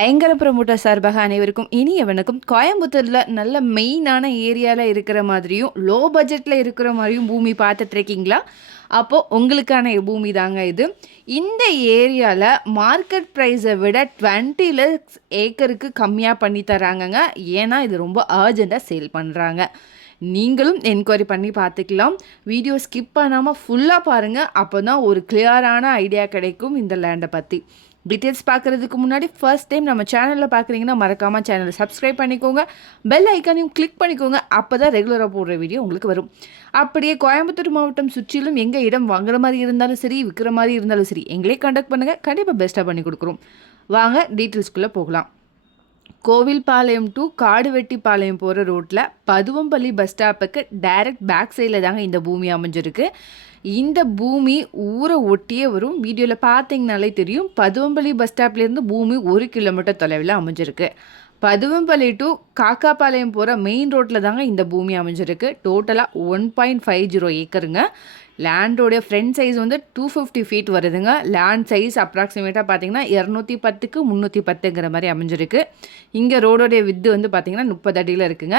ஐங்கர promoter சார்பாக அனைவருக்கும் இனிய வணக்கம். கோயம்புத்தூரில் நல்ல மெயினான ஏரியாவில் இருக்கிற மாதிரியும் லோ பட்ஜெட்டில் இருக்கிற மாதிரியும் பூமி பார்த்துட்ருக்கீங்களா? அப்போது உங்களுக்கான பூமி தாங்க இது. இந்த ஏரியாவில் மார்க்கெட் ப்ரைஸை விட 20 lakhs ஏக்கருக்கு கம்மியாக பண்ணி தராங்கங்க. ஏன்னா இது ரொம்ப அர்ஜெண்ட்டாக சேல் பண்ணுறாங்க. நீங்களும் என்கொயரி பண்ணி பார்த்துக்கலாம். வீடியோ ஸ்கிப் பண்ணாமல் ஃபுல்லாக பாருங்கள். அப்போ தான் ஒரு கிளியரான ஐடியா கிடைக்கும் இந்த லேண்டை பற்றி. டீட்டெயில்ஸ் பார்க்குறதுக்கு முன்னாடி ஃபர்ஸ்ட் டைம் நம்ம சேனலில் பார்க்குறீங்கன்னா மறக்காமல் சேனலை சப்ஸ்கிரைப் பண்ணிக்கோங்க. பெல் ஐக்கானையும் கிளிக் பண்ணிக்கோங்க. அப்போ தான் ரெகுலராக போடுற வீடியோ உங்களுக்கு வரும். அப்படியே கோயம்புத்தூர் மாவட்டம் சுற்றிலும் எங்கள் இடம் வாங்குற மாதிரி இருந்தாலும் சரி, விற்கிற மாதிரி இருந்தாலும் சரி, எங்களே கான்டாக்ட் பண்ணுங்கள். கண்டிப்பாக பெஸ்ட்டாக பண்ணி கொடுக்குறோம். வாங்க டீட்டெயில்ஸ்குள்ளே போகலாம். கோவில்பாளையம் டு காடுவெட்டிப்பாளையம் போகிற ரோட்டில் பதுவம்பள்ளி பஸ் ஸ்டாப்புக்கு டைரக்ட் பேக் சைடில் தாங்க இந்த பூமி அமைஞ்சிருக்கு. இந்த பூமி ஊரை ஒட்டியே வரும். வீடியோவில் பார்த்தீங்கனாலே தெரியும். பதுவம்பள்ளி பஸ் ஸ்டாப்லேருந்து பூமி 1 கிலோமீட்டர் தொலைவில் அமைஞ்சிருக்கு. பதுவம்பள்ளி டு காக்காபாளையம் போகிற மெயின் ரோட்டில் தாங்க இந்த பூமி அமைஞ்சிருக்கு. டோட்டலாக 1.50 ஏக்கருங்க. லேண்டோடைய ஃப்ரண்ட் சைஸ் வந்து 250 feet வருதுங்க. லேண்ட் சைஸ் அப்ராக்சிமேட்டாக பார்த்தீங்கன்னா 210க்கு 310ங்கிற மாதிரி அமைஞ்சிருக்கு. இங்கே ரோடோடைய வித்து வந்து பார்த்தீங்கன்னா 30 அடியில் இருக்குங்க.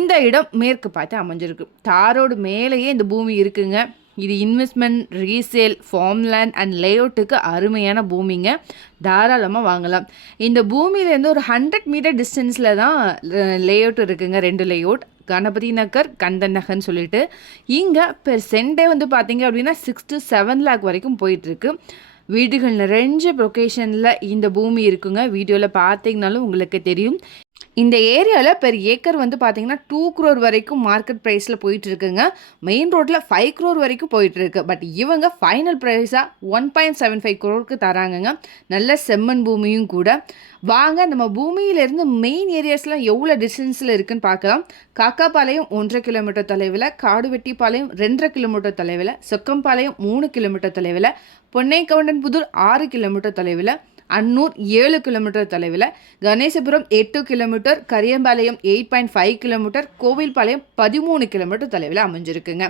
இந்த இடம் மேற்கு பார்த்து அமைஞ்சிருக்கு. தாரோடு மேலேயே இந்த பூமி இருக்குங்க. இது இன்வெஸ்ட்மெண்ட், ரீசேல், ஃபார்ம்லேண்ட் அண்ட் லேஅவுட்டுக்கு அருமையான பூமிங்க. தாராளமாக வாங்கலாம். இந்த பூமியிலேருந்து ஒரு 100 மீட்டர் டிஸ்டன்ஸில் தான் லேஅவுட் இருக்குங்க. 2 லேஅவுட், கணபதி நகர், கந்தன் நகர்னு சொல்லிட்டு. இங்கே பெர் சென்டே வந்து பார்த்தீங்க அப்படின்னா 6 to 7 lakh வரைக்கும் போயிட்டுருக்கு. வீடுகள் நிறைஞ்ச லொக்கேஷனில் இந்த பூமி இருக்குங்க. வீடியோவில் பார்த்தீங்கனாலும் உங்களுக்கு தெரியும். இந்த ஏரியாவில் பெர் ஏக்கர் வந்து பார்த்தீங்கன்னா 2 crore வரைக்கும் மார்க்கெட் ப்ரைஸில் போயிட்டு இருக்குங்க. மெயின் ரோட்டில் 5 crore வரைக்கும் போயிட்டுருக்கு. பட் இவங்க ஃபைனல் ப்ரைஸாக 1.75 crore தராங்கங்க. நல்ல செம்மண் பூமியும் கூட. வாங்க நம்ம பூமியிலேருந்து மெயின் ஏரியாஸ்லாம் எவ்வளோ டிஸ்டன்ஸில் இருக்குன்னு பார்க்கலாம். காக்காபாளையம் 1.5 கிலோமீட்டர் தொலைவில், காடுவெட்டிப்பாளையம் 2.5 கிலோமீட்டர் தொலைவில், சொக்கம்பாளையம் 3 கிலோமீட்டர் தொலைவில், பொன்னைக்கவுண்டன்புதூர் 6 கிலோமீட்டர் தொலைவில், அன்னூர் 7 கிலோமீட்டர் தொலைவில், Ganesapuram 8 kilometre, Kariyampalayam 8.5 kilometre, Kovilpalayam 13 kilometre தொலைவில் அமைஞ்சிருக்குங்க.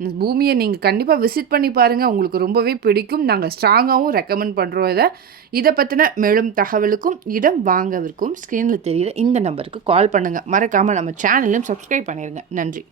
இந்த பூமியை நீங்கள் கண்டிப்பாக விசிட் பண்ணி பாருங்கள். உங்களுக்கு ரொம்பவே பிடிக்கும். நாங்கள் ஸ்ட்ராங்காகவும் ரெக்கமெண்ட் பண்ணுறோம். இதை பற்றின மேலும் தகவலுக்கும் இடம் வாங்கவிருக்கும் ஸ்க்ரீனில் தெரியுற இந்த நம்பருக்கு கால் பண்ணுங்கள். மறக்காமல் நம்ம சேனலையும் சப்ஸ்கிரைப் பண்ணிடுங்க. நன்றி.